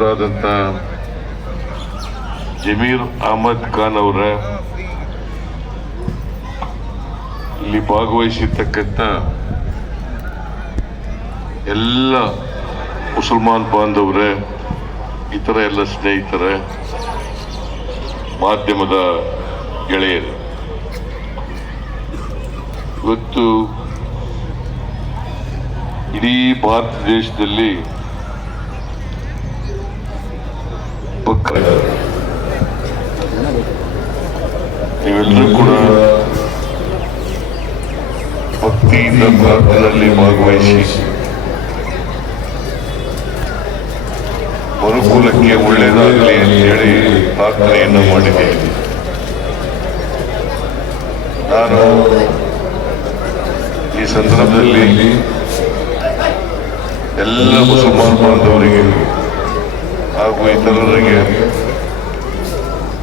ಸಚಿವರಾದಂಥ ಜಮೀರ್ ಅಹಮದ್ ಖಾನ್ ಅವರ ಇಲ್ಲಿ ಭಾಗವಹಿಸಿರ್ತಕ್ಕಂಥ ಎಲ್ಲ ಮುಸಲ್ಮಾನ್ ಬಾಂಧವರೇ, ಇತರ ಎಲ್ಲ ಸ್ನೇಹಿತರೇ, ಮಾಧ್ಯಮದ ಗೆಳೆಯರು, ಇವತ್ತು ಇಡೀ ಭಾರತ ದೇಶದಲ್ಲಿ ನೀವೆಲ್ಲರೂ ಕೂಡ ಭಕ್ತಿಯಿಂದ ಪ್ರಾರ್ಥನೆಯಲ್ಲಿ ಭಾಗವಹಿಸಿ ಮನುಕುಲಕ್ಕೆ ಒಳ್ಳೆಯದಾಗಲಿ ಅಂತೇಳಿ ಪ್ರಾರ್ಥನೆಯನ್ನು ಮಾಡಿದ್ದೇನೆ. ನಾನು ಈ ಸಂದರ್ಭದಲ್ಲಿ ಎಲ್ಲ ಮುಸಲ್ಮಾನ್ ಬಾಂಧವರಿಗೆ ಹಾಗೂ ಇತರರಿಗೆ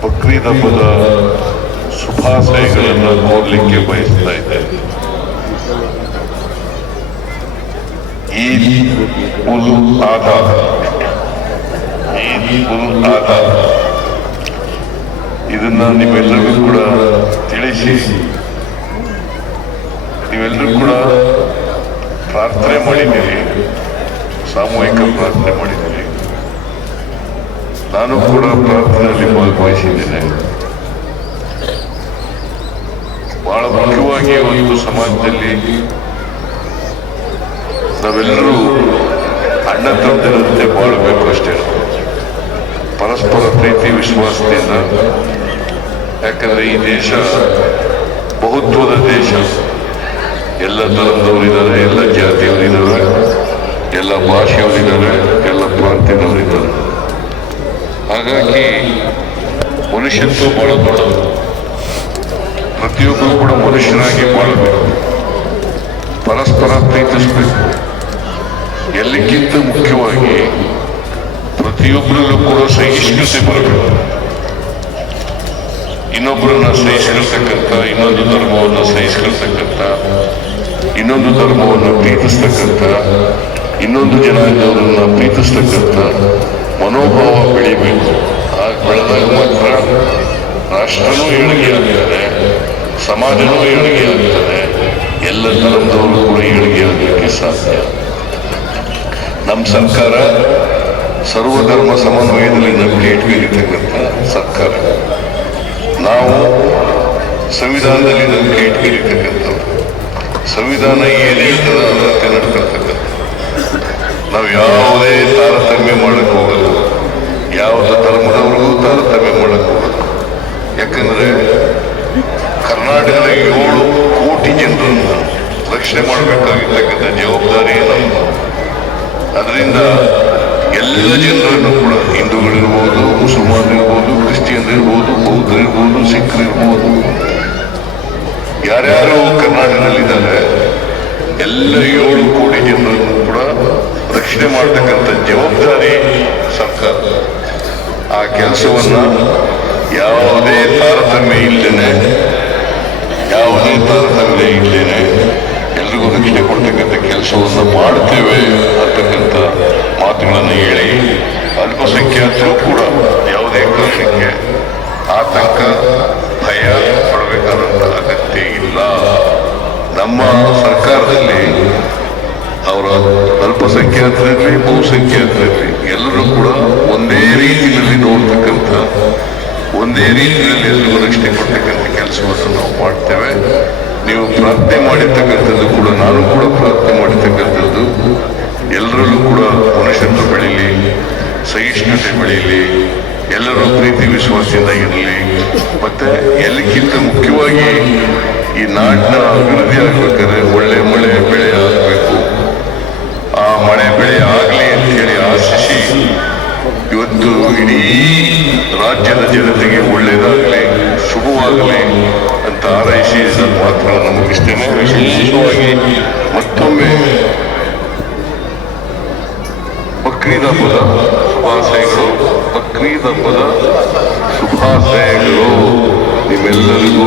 ಬಕ್ರೀದ್ ಹಬ್ಬದ ಶುಭಾಶಯಗಳನ್ನು ಕೋರಲಿಕ್ಕೆ ಬಯಸ್ತಾ ಇದ್ದೇನೆ. ಈದ್ ಉಲ್ ಆದಾ, ಈದ್ ಉಲ್ ಆದಾ ಇದನ್ನ ನೀವೆಲ್ಲರಿಗೂ ಕೂಡ ತಿಳಿಸಿ, ನೀವೆಲ್ಲರೂ ಕೂಡ ಪ್ರಾರ್ಥನೆ ಮಾಡಿದ್ದೀರಿ, ಸಾಮೂಹಿಕ ಪ್ರಾರ್ಥನೆ ಮಾಡಿದ್ದೀರಿ. ನಾನು ಕೂಡ ಪ್ರಾರ್ಥನೆಯಲ್ಲಿ ಭಾಗವಹಿಸಿದ್ದೇನೆ. ಬಹಳ ಮುಖ್ಯವಾಗಿ ಒಂದು ಸಮಾಜದಲ್ಲಿ ನಾವೆಲ್ಲರೂ ಅಣ್ಣ ತಮ್ಮಂದಿರಂತೆ ಬಾಳಬೇಕು ಅಷ್ಟೇ, ಪರಸ್ಪರ ಪ್ರೀತಿ ವಿಶ್ವಾಸದಿಂದ. ಯಾಕಂದ್ರೆ ಈ ದೇಶ ಬಹುತ್ವದ ದೇಶ, ಎಲ್ಲ ಧರ್ಮದವರಿದ್ದಾರೆ, ಎಲ್ಲ ಜಾತಿಯವರಿದ್ದಾರೆ, ಎಲ್ಲ ಭಾಷೆಯವರಿದ್ದಾರೆ, ಎಲ್ಲ ಪ್ರಾಂತ್ಯದವರಿದ್ದಾರೆ. ಹಾಗಾಗಿ ಮನುಷ್ಯತ್ವ ಬಹಳ ದೊಡ್ಡದು. ಪ್ರತಿಯೊಬ್ಬರು ಕೂಡ ಮನುಷ್ಯನಾಗಿ ಬಾಳಬೇಕು, ಪರಸ್ಪರ ಪ್ರೀತಿಸಬೇಕು. ಎಲ್ಲಕ್ಕಿಂತ ಮುಖ್ಯವಾಗಿ ಪ್ರತಿಯೊಬ್ಬರಲ್ಲೂ ಕೂಡ ಸಹಿಷ್ಣುತೆ ಬರಬೇಕು. ಇನ್ನೊಬ್ಬರನ್ನ ಸಹಿಸ್ಕೊಳ್ತಕ್ಕಂಥ, ಇನ್ನೊಂದು ಧರ್ಮವನ್ನು ಸಹಿಸ್ಕೊಳ್ತಕ್ಕಂಥ, ಇನ್ನೊಂದು ಧರ್ಮವನ್ನು ಪ್ರೀತಿಸ್ತಕ್ಕಂಥ, ಇನ್ನೊಂದು ಜನಾಂಗದವರನ್ನ ಪ್ರೀತಿಸ್ತಕ್ಕಂಥ ಮನೋಭಾವ ಬೆಳಿಬೇಕು. ಹಾಗೆ ಬೆಳೆದಾಗ ಮಾತ್ರ ರಾಷ್ಟ್ರನೂ ಏಳಿಗೆ ಆಗ್ತದೆ, ಸಮಾಜನೂ ಏಳಿಗೆ ಆಗ್ತದೆ, ಎಲ್ಲ ಧರ್ಮದವರು ಕೂಡ ಏಳಿಗೆ ಆಗಲಿಕ್ಕೆ ಸಾಧ್ಯ. ನಮ್ಮ ಸರ್ಕಾರ ಸರ್ವಧರ್ಮ ಸಮನ್ವಯದಲ್ಲಿ ನಂಬಿಕೆ ಇಟ್ಕೊಂಡಿರ್ತಕ್ಕಂಥ ಸರ್ಕಾರ. ನಾವು ಸಂವಿಧಾನದಲ್ಲಿ ನಂಬಿಕೆ ಇಟ್ಕೊಂಡಿರ್ತಕ್ಕಂಥವ್ರು. ಸಂವಿಧಾನ ಏನೇ ಇರ್ತದೆ ಅದರಂತೆ ನಡ್ಕೊಳ್ತಕ್ಕಂಥ. ನಾವು ಯಾವುದೇ ತಾರತಮ್ಯ ಮಾಡಕ್ ಹೋಗಲ್ಲ, ಯಾವುದೇ ಧರ್ಮದವ್ರಿಗೂ ತಾರತಮ್ಯ ಮಾಡಕ್ ಹೋಗಲ್ಲ. ಯಾಕಂದ್ರೆ ಕರ್ನಾಟಕದ 7 ಕೋಟಿ ಜನರನ್ನು ರಕ್ಷಣೆ ಮಾಡಬೇಕಾಗಿರ್ತಕ್ಕಂಥ ಜವಾಬ್ದಾರಿ ನಮ್ಮದು. ಅದರಿಂದ ಎಲ್ಲ ಜನರನ್ನು ಕೂಡ, ಹಿಂದೂಗಳಿರ್ಬೋದು, ಮುಸಲ್ಮಾನರಿರ್ಬೋದು, ಕ್ರಿಶ್ಚಿಯನ್ರಿರ್ಬೋದು, ಬೌದ್ಧರಿರ್ಬೋದು, ಸಿಖ್ರಿರ್ಬೋದು, ಯಾರ್ಯಾರು ಕರ್ನಾಟಕದಲ್ಲಿದ್ದಾರೆ ಎಲ್ಲ 7 ಕೋಟಿ ಜನರನ್ನು ಕೂಡ ರಕ್ಷಣೆ ಮಾಡತಕ್ಕಂಥ ಜವಾಬ್ದಾರಿ ಸರ್ಕಾರ. ಆ ಕೆಲಸವನ್ನ ಯಾವುದೇ ತಾರತಮ್ಯ ಇಲ್ದೇನೆ ಎಲ್ರಿಗೂ ರಕ್ಷಣೆ ಕೊಡ್ತಕ್ಕಂಥ ಕೆಲಸವನ್ನು ಮಾಡ್ತೇವೆ ಅಂತಕ್ಕಂಥ ಮಾತುಗಳನ್ನು ಹೇಳಿ, ಅಲ್ಪಸಂಖ್ಯಾತರು ಕೂಡ ಯಾವುದೇ ಕಾರಣಕ್ಕೆ ಆತಂಕ ಭಯ ಪಡಬೇಕಾದಂಥ ಅಗತ್ಯ ಇಲ್ಲ. ನಮ್ಮ ಸರ್ಕಾರದಲ್ಲಿ ಅವರ ಅಲ್ಪಸಂಖ್ಯಾತರಿರಲಿ, ಬಹುಸಂಖ್ಯಾತರಿರಲಿ, ಎಲ್ಲರೂ ಕೂಡ ಒಂದೇ ರೀತಿಯಲ್ಲಿ ನೋಡ್ತಕ್ಕಂಥ, ಒಂದೇ ರೀತಿಯಲ್ಲಿ ಎಲ್ಲರಿಗೂ ರಕ್ಷಣೆ ಕೊಡ್ತಕ್ಕಂಥ ಕೆಲಸವನ್ನು ನಾವು ಮಾಡ್ತೇವೆ. ನೀವು ಪ್ರಾರ್ಥನೆ ಮಾಡಿರ್ತಕ್ಕಂಥದ್ದು ಕೂಡ, ನಾನು ಕೂಡ ಪ್ರಾರ್ಥನೆ ಮಾಡಿರ್ತಕ್ಕಂಥದ್ದು, ಎಲ್ಲರಲ್ಲೂ ಕೂಡ ಮನುಷ್ಯತ್ವ ಬೆಳೀಲಿ, ಸಹಿಷ್ಣುತೆ ಬೆಳೀಲಿ, ಎಲ್ಲರೂ ಪ್ರೀತಿ ವಿಶ್ವಾಸದಿಂದ ಇರಲಿ. ಮತ್ತೆ ಎಲ್ಲಕ್ಕಿಂತ ಮುಖ್ಯವಾಗಿ ಈ ನಾಡಿನ ಅಭಿವೃದ್ಧಿ ಆಗ್ಬೇಕಾದ್ರೆ ಒಳ್ಳೆ ಮಳೆ ಬೆಳೆ ಆಗಬೇಕು. ಆ ಮಳೆ ಬೆಳೆ ಆಗಲಿ ಅಂತ ಹೇಳಿ ಆಶಿಸಿ ಇವತ್ತು ಇಡೀ ರಾಜ್ಯದ ಜನತೆಗೆ ಒಳ್ಳೆಯದಾಗಲಿ, ಶುಭವಾಗಲಿ ಅಂತ ಹಾರೈಸಿ ನನ್ನ ಮಾತುಗಳನ್ನು ಮುಗಿಸ್ತೇನೆ. ವಿಶೇಷವಾಗಿ ಮತ್ತೊಮ್ಮೆ ಬಕ್ರೀದ್ ಹಬ್ಬದ ಶುಭಾಶಯಗಳು, ಬಕ್ರೀದ್ ಹಬ್ಬದ ಶುಭಾಶಯಗಳು ನಿಮ್ಮೆಲ್ಲರಿಗೂ